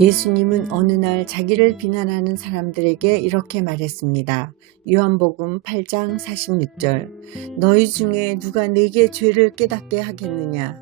예수님은 어느 날 자기를 비난하는 사람들에게 이렇게 말했습니다. 요한복음 8장 46절. 너희 중에 누가 내게 죄를 깨닫게 하겠느냐?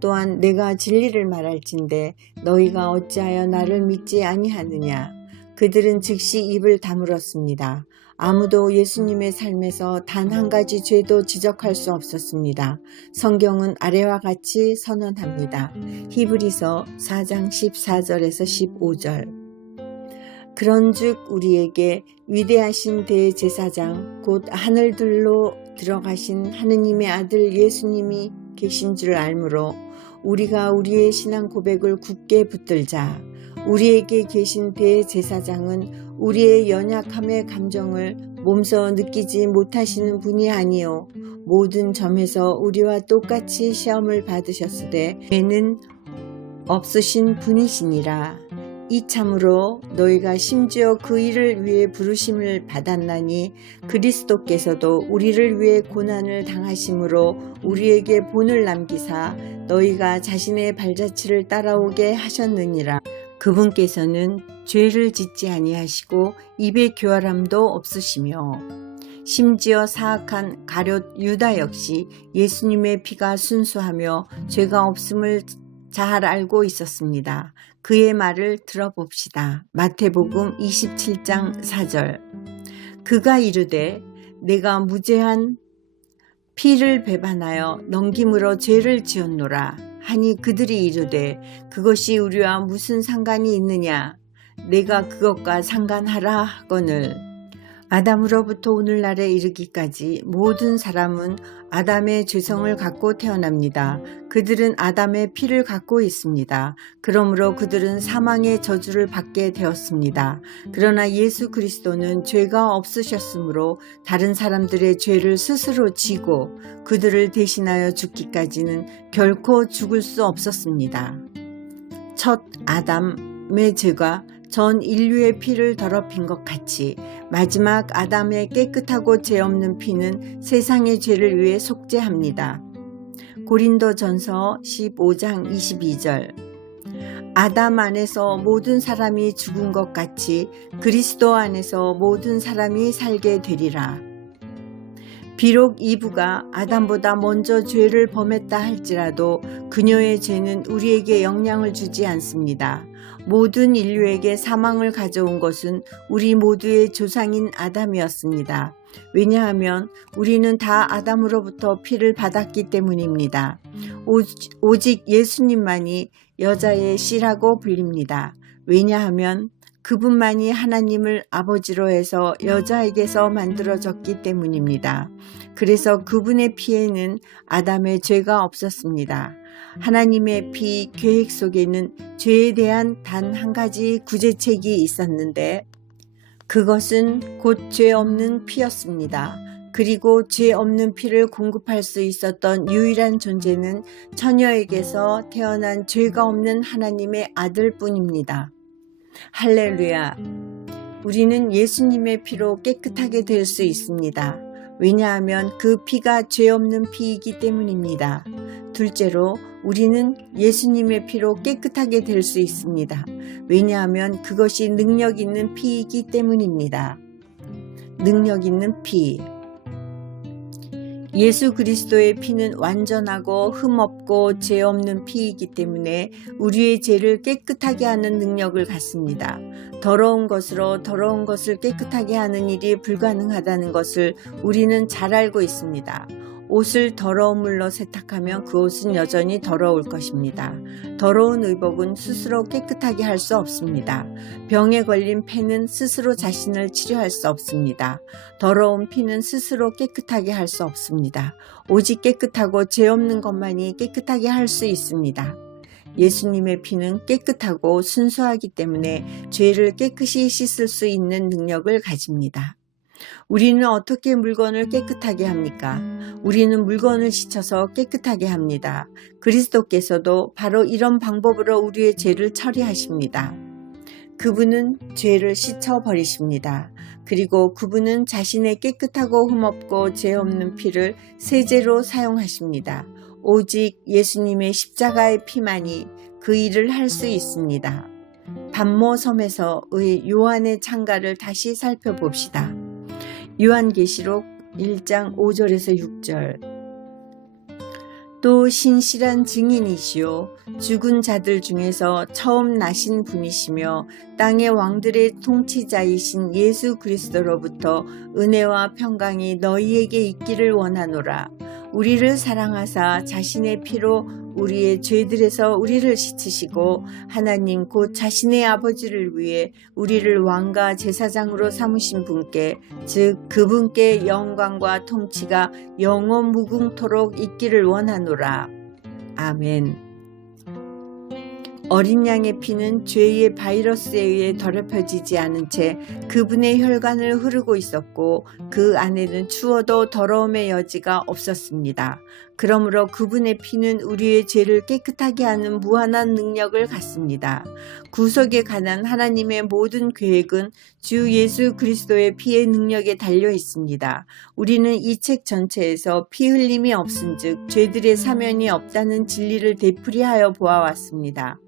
또한 내가 진리를 말할진대 너희가 어찌하여 나를 믿지 아니하느냐? 그들은 즉시 입을 다물었습니다. 아무도 예수님의 삶에서 단 한 가지 죄도 지적할 수 없었습니다. 성경은 아래와 같이 선언합니다. 히브리서 4장 14절에서 15절. 그런즉 우리에게 위대하신 대제사장 곧 하늘들로 들어가신 하느님의 아들 예수님이 계신 줄 알므로 우리가 우리의 신앙 고백을 굳게 붙들자. 우리에게 계신 대제사장은 우리의 연약함의 감정을 몸소 느끼지 못하시는 분이 아니요 모든 점에서 우리와 똑같이 시험을 받으셨으되 죄는 없으신 분이시니라. 이참으로 너희가 심지어 그 일을 위해 부르심을 받았나니 그리스도께서도 우리를 위해 고난을 당하심으로 우리에게 본을 남기사 너희가 자신의 발자취를 따라오게 하셨느니라. 그분께서는 죄를 짓지 아니하시고 입에 교활함도 없으시며 심지어 사악한 가룟 유다 역시 예수님의 피가 순수하며 죄가 없음을 잘 알고 있었습니다. 그의 말을 들어봅시다. 마태복음 27장 4절. 그가 이르되 내가 무죄한 피를 배반하여 넘김으로 죄를 지었노라 하니 그들이 이르되 그것이 우리와 무슨 상관이 있느냐? 내가 그것과 상관하라 하거늘. 아담으로부터 오늘날에 이르기까지 모든 사람은 아담의 죄성을 갖고 태어납니다. 그들은 아담의 피를 갖고 있습니다. 그러므로 그들은 사망의 저주를 받게 되었습니다. 그러나 예수 그리스도는 죄가 없으셨으므로 다른 사람들의 죄를 스스로 지고 그들을 대신하여 죽기까지는 결코 죽을 수 없었습니다. 첫 아담의 죄가 전 인류의 피를 더럽힌 것 같이 마지막 아담의 깨끗하고 죄 없는 피는 세상의 죄를 위해 속죄합니다. 고린도전서 15장 22절. 아담 안에서 모든 사람이 죽은 것 같이 그리스도 안에서 모든 사람이 살게 되리라. 비록 이브가 아담보다 먼저 죄를 범했다 할지라도 그녀의 죄는 우리에게 영향을 주지 않습니다. 모든 인류에게 사망을 가져온 것은 우리 모두의 조상인 아담이었습니다. 왜냐하면 우리는 다 아담으로부터 피를 받았기 때문입니다. 오직 예수님만이 여자의 씨라고 불립니다. 왜냐하면 그분만이 하나님을 아버지로 해서 여자에게서 만들어졌기 때문입니다. 그래서 그분의 피에는 아담의 죄가 없었습니다. 하나님의 피 계획 속에는 죄에 대한 단 한 가지 구제책이 있었는데 그것은 곧 죄 없는 피였습니다. 그리고 죄 없는 피를 공급할 수 있었던 유일한 존재는 처녀에게서 태어난 죄가 없는 하나님의 아들뿐입니다. 할렐루야! 우리는 예수님의 피로 깨끗하게 될 수 있습니다. 왜냐하면 그 피가 죄 없는 피이기 때문입니다. 둘째로 우리는 예수님의 피로 깨끗하게 될 수 있습니다. 왜냐하면 그것이 능력 있는 피이기 때문입니다. 능력 있는 피. 예수 그리스도의 피는 완전하고 흠없고 죄 없는 피이기 때문에 우리의 죄를 깨끗하게 하는 능력을 갖습니다. 더러운 것으로 더러운 것을 깨끗하게 하는 일이 불가능하다는 것을 우리는 잘 알고 있습니다. 옷을 더러운 물로 세탁하면 그 옷은 여전히 더러울 것입니다. 더러운 의복은 스스로 깨끗하게 할 수 없습니다. 병에 걸린 폐는 스스로 자신을 치료할 수 없습니다. 더러운 피는 스스로 깨끗하게 할 수 없습니다. 오직 깨끗하고 죄 없는 것만이 깨끗하게 할 수 있습니다. 예수님의 피는 깨끗하고 순수하기 때문에 죄를 깨끗이 씻을 수 있는 능력을 가집니다. 우리는 어떻게 물건을 깨끗하게 합니까? 우리는 물건을 씻어서 깨끗하게 합니다. 그리스도께서도 바로 이런 방법으로 우리의 죄를 처리하십니다. 그분은 죄를 씻어버리십니다. 그리고 그분은 자신의 깨끗하고 흠없고 죄 없는 피를 세제로 사용하십니다. 오직 예수님의 십자가의 피만이 그 일을 할 수 있습니다. 반모섬에서의 요한의 창가를 다시 살펴봅시다. 요한계시록 1장 5절에서 6절. 또 신실한 증인이시요 죽은 자들 중에서 처음 나신 분이시며 땅의 왕들의 통치자이신 예수 그리스도로부터 은혜와 평강이 너희에게 있기를 원하노라. 우리를 사랑하사 자신의 피로 우리의 죄들에서 우리를 씻으시고 하나님 곧 자신의 아버지를 위해 우리를 왕과 제사장으로 삼으신 분께 즉 그분께 영광과 통치가 영원 무궁토록 있기를 원하노라. 아멘. 어린 양의 피는 죄의 바이러스에 의해 더럽혀지지 않은 채 그분의 혈관을 흐르고 있었고 그 안에는 추워도 더러움의 여지가 없었습니다. 그러므로 그분의 피는 우리의 죄를 깨끗하게 하는 무한한 능력을 갖습니다. 구속에 관한 하나님의 모든 계획은 주 예수 그리스도의 피의 능력에 달려 있습니다. 우리는 이 책 전체에서 피 흘림이 없은즉 죄들의 사면이 없다는 진리를 되풀이하여 보아왔습니다.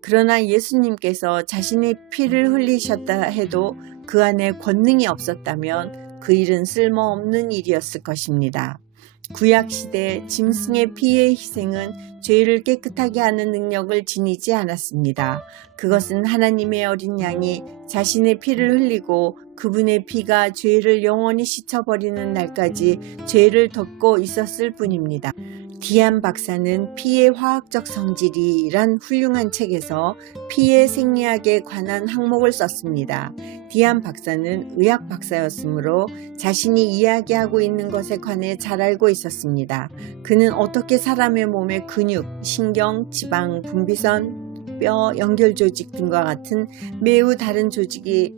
그러나 예수님께서 자신의 피를 흘리셨다 해도 그 안에 권능이 없었다면 그 일은 쓸모없는 일이었을 것입니다. 구약시대 짐승의 피의 희생은 죄를 깨끗하게 하는 능력을 지니지 않았습니다. 그것은 하나님의 어린 양이 자신의 피를 흘리고 그분의 피가 죄를 영원히 씻어버리는 날까지 죄를 덮고 있었을 뿐입니다. 디안 박사는 피의 화학적 성질이란 훌륭한 책에서 피의 생리학에 관한 항목을 썼습니다. 디안 박사는 의학 박사였으므로 자신이 이야기하고 있는 것에 관해 잘 알고 있었습니다. 그는 어떻게 사람의 몸의 근육, 신경, 지방, 분비선, 뼈, 연결조직 등과 같은 매우 다른 조직이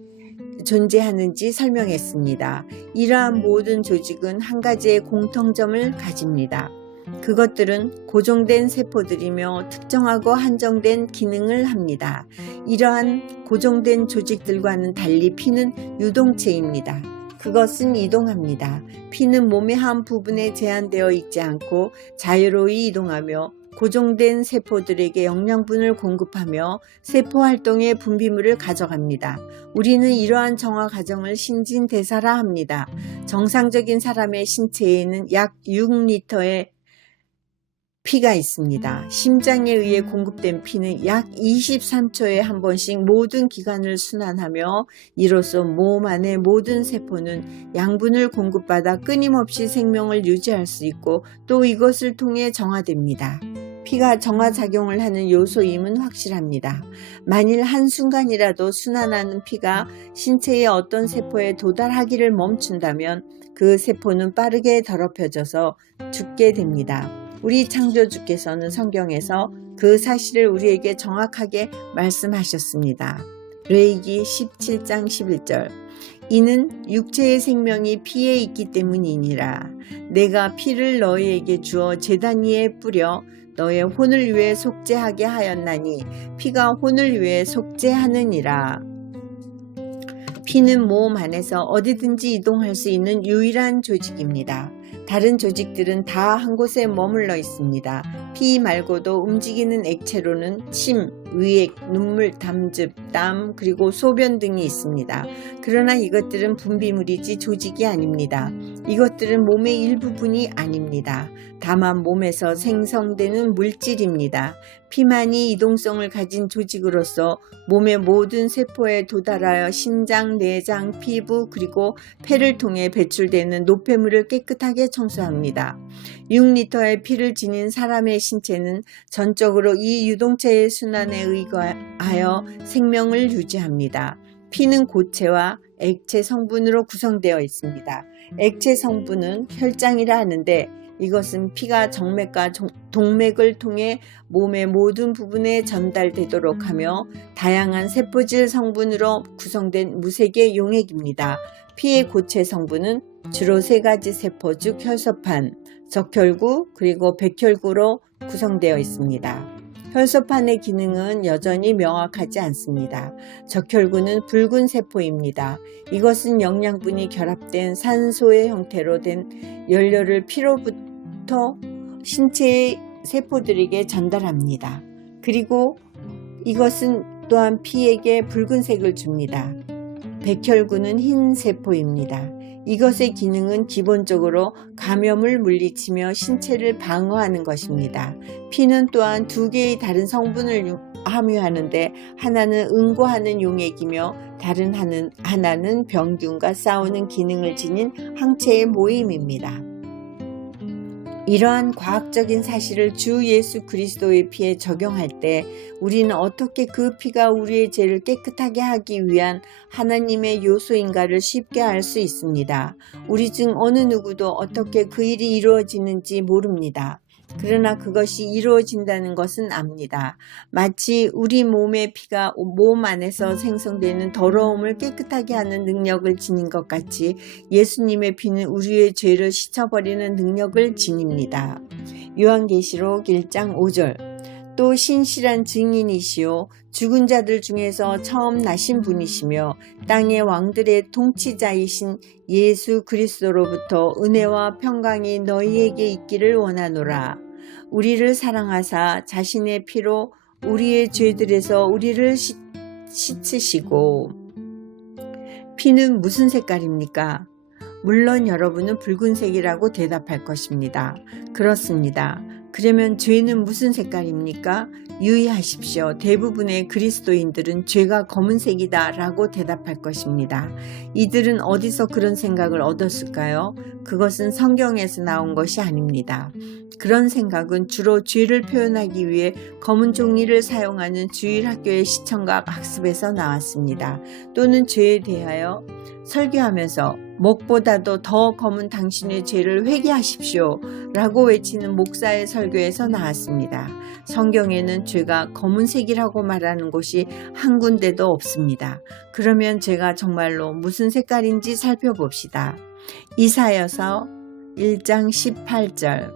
존재하는지 설명했습니다. 이러한 모든 조직은 한 가지의 공통점을 가집니다. 그것들은 고정된 세포들이며 특정하고 한정된 기능을 합니다. 이러한 고정된 조직들과는 달리 피는 유동체입니다. 그것은 이동합니다. 피는 몸의 한 부분에 제한되어 있지 않고 자유로이 이동하며 고정된 세포들에게 영양분을 공급하며 세포 활동의 분비물을 가져갑니다. 우리는 이러한 정화 과정을 신진대사라 합니다. 정상적인 사람의 신체에는 약 6리터의 피가 있습니다. 심장에 의해 공급된 피는 약 23초에 한 번씩 모든 기관을 순환하며 이로써 몸 안의 모든 세포는 양분을 공급받아 끊임없이 생명을 유지할 수 있고 또 이것을 통해 정화됩니다. 피가 정화작용을 하는 요소임은 확실합니다. 만일 한순간이라도 순환하는 피가 신체의 어떤 세포에 도달하기를 멈춘다면 그 세포는 빠르게 더럽혀져서 죽게 됩니다. 우리 창조주께서는 성경에서 그 사실을 우리에게 정확하게 말씀하셨습니다. 레위기 17장 11절. 이는 육체의 생명이 피에 있기 때문이니라. 내가 피를 너희에게 주어 제단 위에 뿌려 너의 혼을 위해 속죄하게 하였나니 피가 혼을 위해 속죄하느니라. 피는 몸 안에서 어디든지 이동할 수 있는 유일한 조직입니다. 다른 조직들은 다 한 곳에 머물러 있습니다. 피 말고도 움직이는 액체로는 침, 위액, 눈물, 담즙, 땀, 그리고 소변 등이 있습니다. 그러나 이것들은 분비물이지 조직이 아닙니다. 이것들은 몸의 일부분이 아닙니다. 다만 몸에서 생성되는 물질입니다. 피만이 이동성을 가진 조직으로서 몸의 모든 세포에 도달하여 심장, 내장, 피부 그리고 폐를 통해 배출되는 노폐물을 깨끗하게 청소합니다. 6리터의 피를 지닌 사람의 신체는 전적으로 이 유동체의 순환에 의거하여 생명을 유지합니다. 피는 고체와 액체 성분으로 구성되어 있습니다. 액체 성분은 혈장이라 하는데 이것은 피가 정맥과 동맥을 통해 몸의 모든 부분에 전달되도록 하며 다양한 세포질 성분으로 구성된 무색의 용액입니다. 피의 고체 성분은 주로 세 가지 세포 즉 혈소판, 적혈구 그리고 백혈구로 구성되어 있습니다. 혈소판의 기능은 여전히 명확하지 않습니다. 적혈구는 붉은 세포입니다. 이것은 영양분이 결합된 산소의 형태로 된 연료를 피로부터 신체의 세포들에게 전달합니다. 그리고 이것은 또한 피에게 붉은색을 줍니다. 백혈구는 흰 세포입니다. 이것의 기능은 기본적으로 감염을 물리치며 신체를 방어하는 것입니다. 피는 또한 두 개의 다른 성분을 함유하는데 하나는 응고하는 용액이며 다른 하나는 병균과 싸우는 기능을 지닌 항체의 모임입니다. 이러한 과학적인 사실을 주 예수 그리스도의 피에 적용할 때 우리는 어떻게 그 피가 우리의 죄를 깨끗하게 하기 위한 하나님의 요소인가를 쉽게 알 수 있습니다. 우리 중 어느 누구도 어떻게 그 일이 이루어지는지 모릅니다. 그러나 그것이 이루어진다는 것은 압니다. 마치 우리 몸의 피가 몸 안에서 생성되는 더러움을 깨끗하게 하는 능력을 지닌 것 같이 예수님의 피는 우리의 죄를 씻어버리는 능력을 지닙니다. 요한계시록 1장 5절 또 신실한 증인이시요 죽은 자들 중에서 처음 나신 분이시며 땅의 왕들의 통치자이신 예수 그리스도로부터 은혜와 평강이 너희에게 있기를 원하노라. 우리를 사랑하사 자신의 피로 우리의 죄들에서 우리를 씻으시고. 피는 무슨 색깔입니까? 물론 여러분은 붉은색이라고 대답할 것입니다. 그렇습니다. 그러면 죄는 무슨 색깔입니까? 유의하십시오. 대부분의 그리스도인들은 죄가 검은색이다 라고 대답할 것입니다. 이들은 어디서 그런 생각을 얻었을까요? 그것은 성경에서 나온 것이 아닙니다. 그런 생각은 주로 죄를 표현하기 위해 검은 종이를 사용하는 주일학교의 시청각 학습에서 나왔습니다. 또는 죄에 대하여 설교하면서 목보다도 더 검은 당신의 죄를 회개하십시오 라고 외치는 목사의 설교에서 나왔습니다. 성경에는 죄가 검은색이라고 말하는 곳이 한 군데도 없습니다. 그러면 죄가 정말로 무슨 색깔인지 살펴봅시다. 이사야서 1장 18절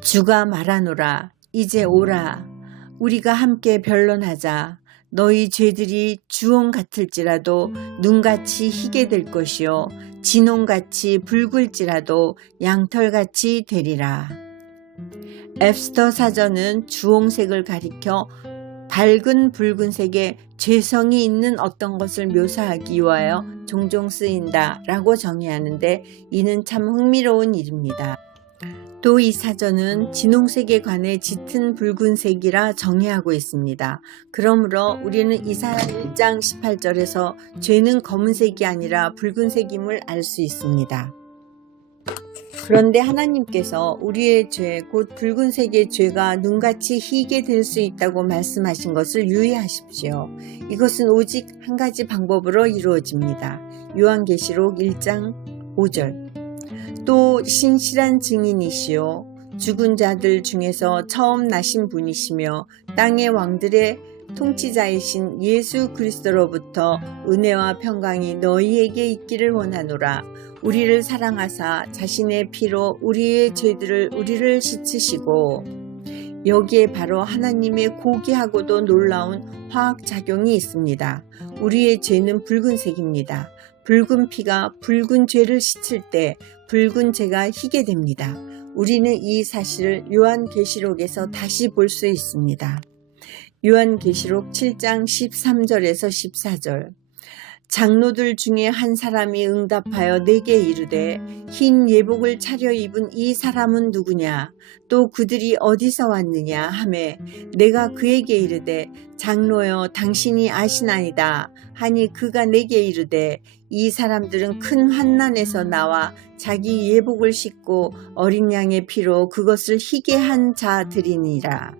주가 말하노라 이제 오라 우리가 함께 변론하자 너희 죄들이 주홍 같을지라도 눈같이 희게 될 것이요 진홍같이 붉을지라도 양털같이 되리라. 앱스터 사전은 주홍색을 가리켜 밝은 붉은색에 죄성이 있는 어떤 것을 묘사하기 위하여 종종 쓰인다 라고 정의하는데 이는 참 흥미로운 일입니다. 또 이 사전은 진홍색에 관해 짙은 붉은색이라 정의하고 있습니다. 그러므로 우리는 이사야 1장 18절에서 죄는 검은색이 아니라 붉은색임을 알 수 있습니다. 그런데 하나님께서 우리의 죄, 곧 붉은색의 죄가 눈같이 희게 될 수 있다고 말씀하신 것을 유의하십시오. 이것은 오직 한 가지 방법으로 이루어집니다. 요한계시록 1장 5절 또 신실한 증인이시요 죽은 자들 중에서 처음 나신 분이시며 땅의 왕들의 통치자이신 예수 그리스도로부터 은혜와 평강이 너희에게 있기를 원하노라. 우리를 사랑하사 자신의 피로 우리의 죄들을 우리를 씻으시고. 여기에 바로 하나님의 고귀하고도 놀라운 화학작용이 있습니다. 우리의 죄는 붉은색입니다. 붉은 피가 붉은 죄를 씻을 때 붉은 죄가 희게 됩니다. 우리는 이 사실을 요한계시록에서 다시 볼 수 있습니다. 요한계시록 7장 13절에서 14절 장로들 중에 한 사람이 응답하여 내게 이르되 흰 예복을 차려입은 이 사람은 누구냐 또 그들이 어디서 왔느냐 하매 내가 그에게 이르되 장로여 당신이 아시나이다 하니 그가 내게 이르되 이 사람들은 큰 환난에서 나와 자기 예복을 씻고 어린 양의 피로 그것을 희게 한 자들이니라.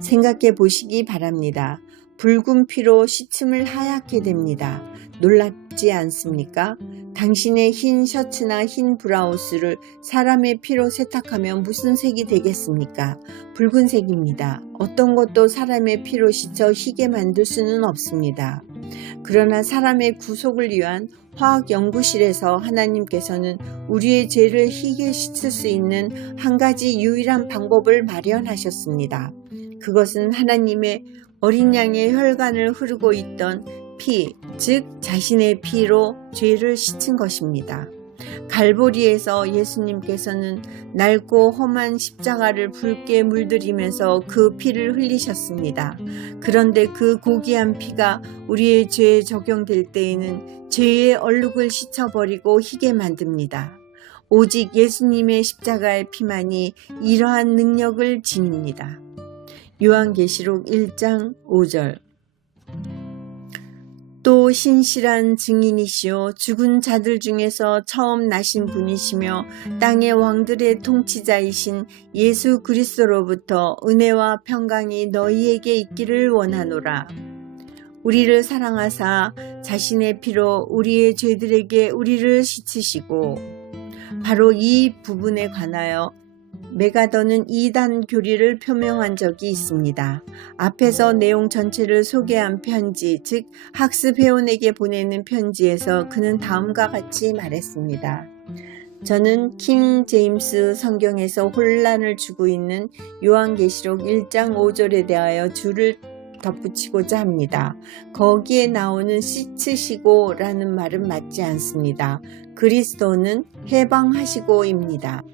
생각해 보시기 바랍니다. 붉은 피로 씻음을 하얗게 됩니다. 놀랍지 않습니까? 당신의 흰 셔츠나 흰 브라우스를 사람의 피로 세탁하면 무슨 색이 되겠습니까? 붉은색입니다. 어떤 것도 사람의 피로 씻어 희게 만들 수는 없습니다. 그러나 사람의 구속을 위한 화학연구실에서 하나님께서는 우리의 죄를 희게 씻을 수 있는 한 가지 유일한 방법을 마련하셨습니다. 그것은 하나님의 어린 양의 혈관을 흐르고 있던 피, 즉 자신의 피로 죄를 씻은 것입니다. 갈보리에서 예수님께서는 낡고 험한 십자가를 붉게 물들이면서 그 피를 흘리셨습니다. 그런데 그 고귀한 피가 우리의 죄에 적용될 때에는 죄의 얼룩을 씻어버리고 희게 만듭니다. 오직 예수님의 십자가의 피만이 이러한 능력을 지닙니다. 요한계시록 1장 5절. 또 신실한 증인이시오 죽은 자들 중에서 처음 나신 분이시며 땅의 왕들의 통치자이신 예수 그리스도로부터 은혜와 평강이 너희에게 있기를 원하노라. 우리를 사랑하사 자신의 피로 우리의 죄들에게 우리를 씻으시고, 바로 이 부분에 관하여 메가더는 이단 교리를 표명한 적이 있습니다. 앞에서 내용 전체를 소개한 편지, 즉 학습회원에게 보내는 편지에서 그는 다음과 같이 말했습니다. 저는 킹 제임스 성경에서 혼란을 주고 있는 요한계시록 1장 5절에 대하여 줄을 덧붙이고자 합니다. 거기에 나오는 씻으시고 라는 말은 맞지 않습니다. 그리스도는 해방하시고입니다.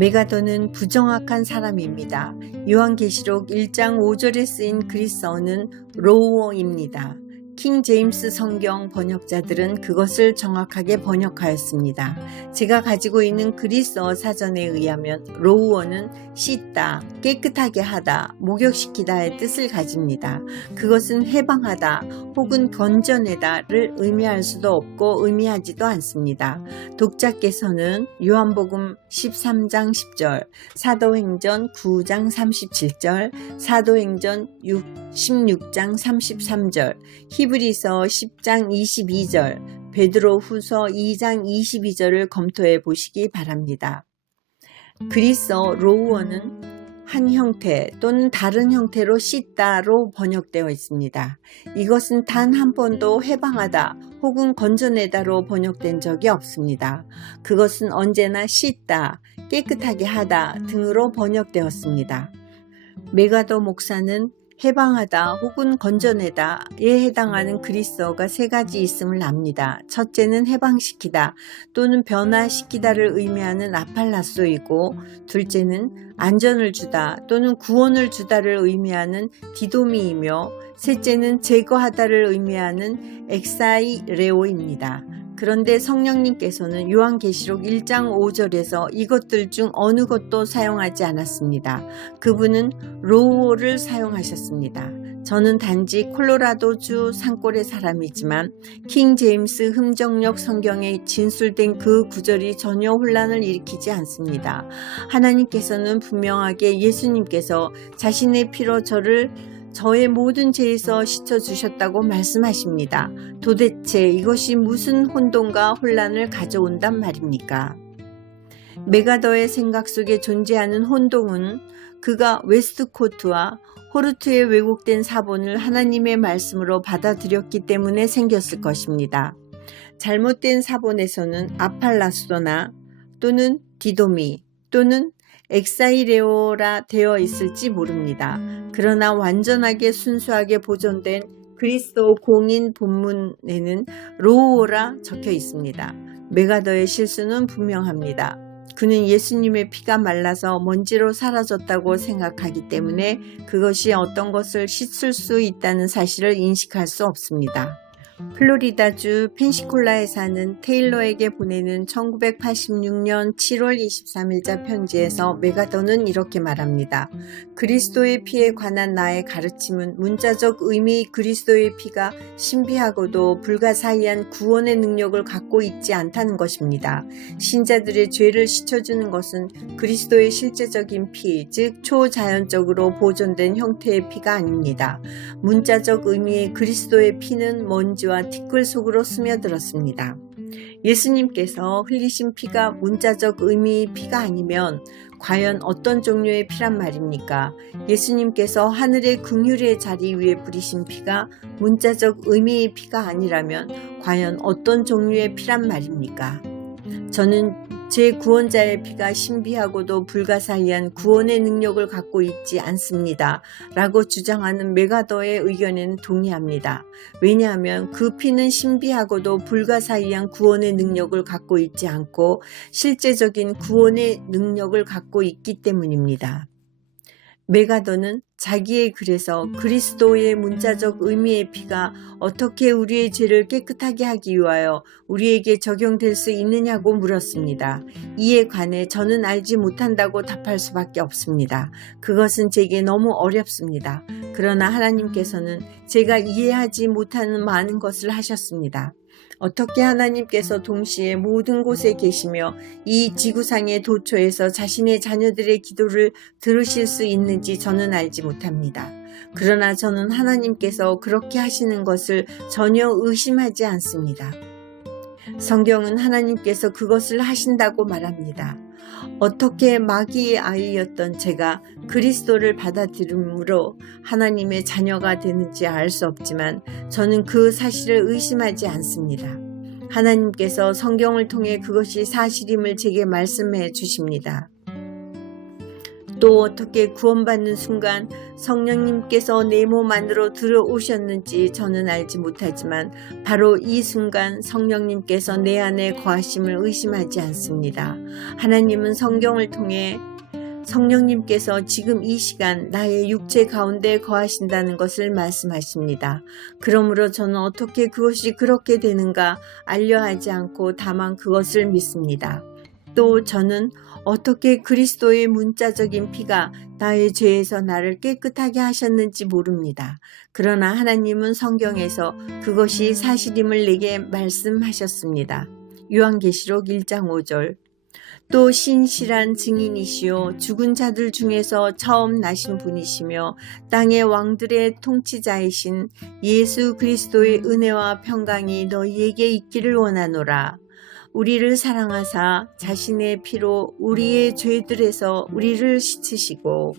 메가더는 부정확한 사람입니다. 요한계시록 1장 5절에 쓰인 그리스어는 로우어입니다. 킹 제임스 성경 번역자들은 그것을 정확하게 번역하였습니다. 제가 가지고 있는 그리스어 사전에 의하면 로우어는 씻다, 깨끗하게 하다, 목욕시키다의 뜻을 가집니다. 그것은 해방하다 혹은 건져내다를 의미할 수도 없고 의미하지도 않습니다. 독자께서는 요한복음 13장 10절, 사도행전 9장 37절, 사도행전 16장 33절, 히브리서 10장 22절, 베드로후서 2장 22절을 검토해 보시기 바랍니다. 그리스어 로우어는 한 형태 또는 다른 형태로 씻다로 번역되어 있습니다. 이것은 단 한 번도 해방하다 혹은 건져내다로 번역된 적이 없습니다. 그것은 언제나 씻다, 깨끗하게 하다 등으로 번역되었습니다. 메가더 목사는 해방하다 혹은 건져내다에 해당하는 그리스어가 세 가지 있음을 압니다. 첫째는 해방시키다 또는 변화시키다를 의미하는 아팔라소이고, 둘째는 안전을 주다 또는 구원을 주다를 의미하는 디도미이며, 셋째는 제거하다를 의미하는 엑사이레오입니다. 그런데 성령님께서는 요한계시록 1장 5절에서 이것들 중 어느 것도 사용하지 않았습니다. 그분은 로우어를 사용하셨습니다. 저는 단지 콜로라도주 산골의 사람이지만 킹 제임스 흠정역 성경에 진술된 그 구절이 전혀 혼란을 일으키지 않습니다. 하나님께서는 분명하게 예수님께서 자신의 피로 저의 모든 죄에서 씻어주셨다고 말씀하십니다. 도대체 이것이 무슨 혼돈과 혼란을 가져온단 말입니까? 메가더의 생각 속에 존재하는 혼동은 그가 웨스트코트와 호르트의 왜곡된 사본을 하나님의 말씀으로 받아들였기 때문에 생겼을 것입니다. 잘못된 사본에서는 아팔라소나 또는 디도미 또는 엑사이레오라 되어 있을지 모릅니다. 그러나 완전하게 순수하게 보존된 그리스도 공인 본문에는 로우어라 적혀 있습니다. 메가더의 실수는 분명합니다. 그는 예수님의 피가 말라서 먼지로 사라졌다고 생각하기 때문에 그것이 어떤 것을 씻을 수 있다는 사실을 인식할 수 없습니다. 플로리다주 펜시콜라에 사는 테일러에게 보내는 1986년 7월 23일자 편지에서 메가더는 이렇게 말합니다. 그리스도의 피에 관한 나의 가르침은 문자적 의미의 그리스도의 피가 신비하고도 불가사의한 구원의 능력을 갖고 있지 않다는 것입니다. 신자들의 죄를 씻어주는 것은 그리스도의 실제적인 피, 즉 초자연적으로 보존된 형태의 피가 아닙니다. 문자적 의미의 그리스도의 피는 먼지와 티끌 속으로 스며들었습니다. 예수님께서 흘리신 피가 문자적 의미의 피가 아니면 과연 어떤 종류의 피란 말입니까? 예수님께서 하늘의 긍휼의 자리 위에 뿌리신 피가 문자적 의미의 피가 아니라면 과연 어떤 종류의 피란 말입니까? 저는 제 구원자의 피가 신비하고도 불가사의한 구원의 능력을 갖고 있지 않습니다. 라고 주장하는 메가더의 의견에는 동의합니다. 왜냐하면 그 피는 신비하고도 불가사의한 구원의 능력을 갖고 있지 않고 실제적인 구원의 능력을 갖고 있기 때문입니다. 메가더는 자기의 글에서 그리스도의 문자적 의미의 피가 어떻게 우리의 죄를 깨끗하게 하기 위하여 우리에게 적용될 수 있느냐고 물었습니다. 이에 관해 저는 알지 못한다고 답할 수밖에 없습니다. 그것은 제게 너무 어렵습니다. 그러나 하나님께서는 제가 이해하지 못하는 많은 것을 하셨습니다. 어떻게 하나님께서 동시에 모든 곳에 계시며 이 지구상의 도처에서 자신의 자녀들의 기도를 들으실 수 있는지 저는 알지 못합니다. 그러나 저는 하나님께서 그렇게 하시는 것을 전혀 의심하지 않습니다. 성경은 하나님께서 그것을 하신다고 말합니다. 어떻게 마귀의 아이였던 제가 그리스도를 받아들임으로 하나님의 자녀가 되는지 알 수 없지만 저는 그 사실을 의심하지 않습니다. 하나님께서 성경을 통해 그것이 사실임을 제게 말씀해 주십니다. 또 어떻게 구원받는 순간 성령님께서 내 몸 안으로 들어오셨는지 저는 알지 못하지만 바로 이 순간 성령님께서 내 안에 거하심을 의심하지 않습니다. 하나님은 성경을 통해 성령님께서 지금 이 시간 나의 육체 가운데 거하신다는 것을 말씀하십니다. 그러므로 저는 어떻게 그것이 그렇게 되는가 알려하지 않고 다만 그것을 믿습니다. 또 저는 어떻게 그리스도의 문자적인 피가 나의 죄에서 나를 깨끗하게 하셨는지 모릅니다. 그러나 하나님은 성경에서 그것이 사실임을 내게 말씀하셨습니다. 요한계시록 1장 5절. 또 신실한 증인이시요 죽은 자들 중에서 처음 나신 분이시며 땅의 왕들의 통치자이신 예수 그리스도의 은혜와 평강이 너희에게 있기를 원하노라. 우리를 사랑하사 자신의 피로 우리의 죄들에서 우리를 씻으시고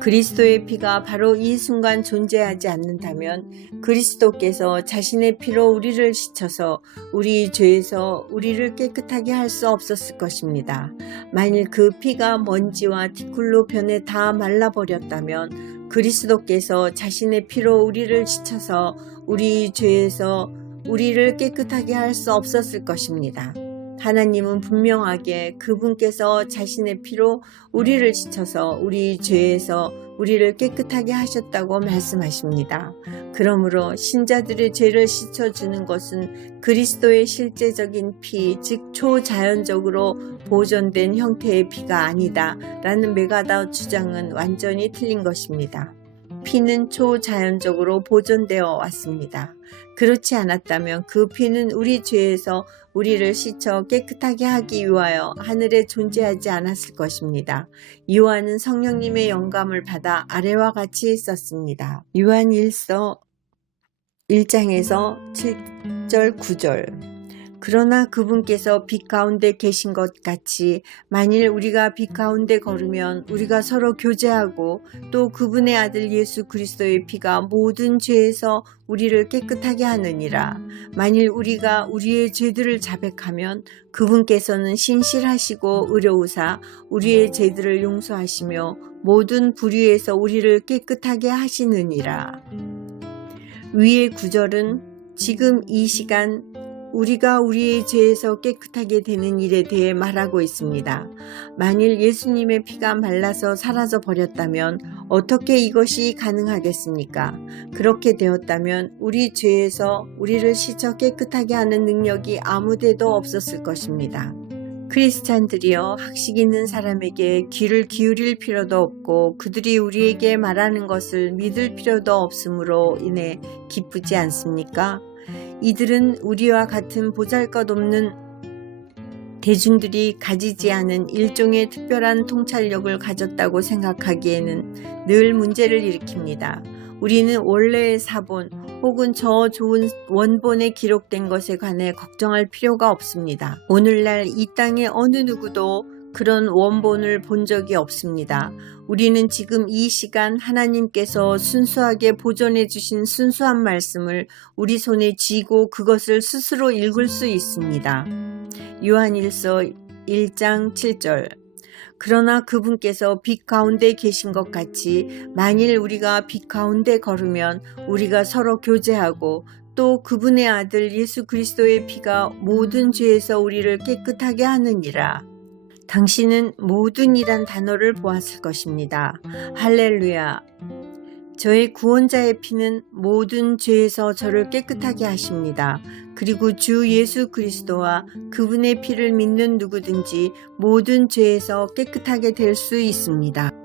그리스도의 피가 바로 이 순간 존재하지 않는다면 그리스도께서 자신의 피로 우리를 씻어서 우리 죄에서 우리를 깨끗하게 할 수 없었을 것입니다. 만일 그 피가 먼지와 티끌로 변해 다 말라버렸다면 그리스도께서 자신의 피로 우리를 씻어서 우리 죄에서 우리를 깨끗하게 할 수 없었을 것입니다. 하나님은 분명하게 그분께서 자신의 피로 우리를 씻어서 우리 죄에서 우리를 깨끗하게 하셨다고 말씀하십니다. 그러므로 신자들의 죄를 씻어주는 것은 그리스도의 실제적인 피, 즉 초자연적으로 보존된 형태의 피가 아니다 라는 메가더 주장은 완전히 틀린 것입니다. 피는 초자연적으로 보존되어 왔습니다. 그렇지 않았다면 그 피는 우리 죄에서 우리를 씻어 깨끗하게 하기 위하여 하늘에 존재하지 않았을 것입니다. 요한은 성령님의 영감을 받아 아래와 같이 썼습니다. 요한 1서 1장에서 7절 9절. 그러나 그분께서 빛 가운데 계신 것 같이 만일 우리가 빛 가운데 걸으면 우리가 서로 교제하고 또 그분의 아들 예수 그리스도의 피가 모든 죄에서 우리를 깨끗하게 하느니라. 만일 우리가 우리의 죄들을 자백하면 그분께서는 신실하시고 의로우사 우리의 죄들을 용서하시며 모든 불의에서 우리를 깨끗하게 하시느니라. 위의 구절은 지금 이 시간 우리가 우리의 죄에서 깨끗하게 되는 일에 대해 말하고 있습니다. 만일 예수님의 피가 말라서 사라져 버렸다면 어떻게 이것이 가능하겠습니까? 그렇게 되었다면 우리 죄에서 우리를 씻어 깨끗하게 하는 능력이 아무데도 없었을 것입니다. 크리스찬들이여 학식 있는 사람에게 귀를 기울일 필요도 없고 그들이 우리에게 말하는 것을 믿을 필요도 없으므로 인해 기쁘지 않습니까? 이들은 우리와 같은 보잘것없는 대중들이 가지지 않은 일종의 특별한 통찰력을 가졌다고 생각하기에는 늘 문제를 일으킵니다. 우리는 원래의 사본 혹은 저 좋은 원본에 기록된 것에 관해 걱정할 필요가 없습니다. 오늘날 이 땅의 어느 누구도 그런 원본을 본 적이 없습니다. 우리는 지금 이 시간 하나님께서 순수하게 보존해 주신 순수한 말씀을 우리 손에 쥐고 그것을 스스로 읽을 수 있습니다. 요한일서 1장 7절. 그러나 그분께서 빛 가운데 계신 것 같이 만일 우리가 빛 가운데 걸으면 우리가 서로 교제하고 또 그분의 아들 예수 그리스도의 피가 모든 죄에서 우리를 깨끗하게 하느니라. 당신은 모든이란 단어를 보았을 것입니다. 할렐루야. 저의 구원자의 피는 모든 죄에서 저를 깨끗하게 하십니다. 그리고 주 예수 그리스도와 그분의 피를 믿는 누구든지 모든 죄에서 깨끗하게 될 수 있습니다.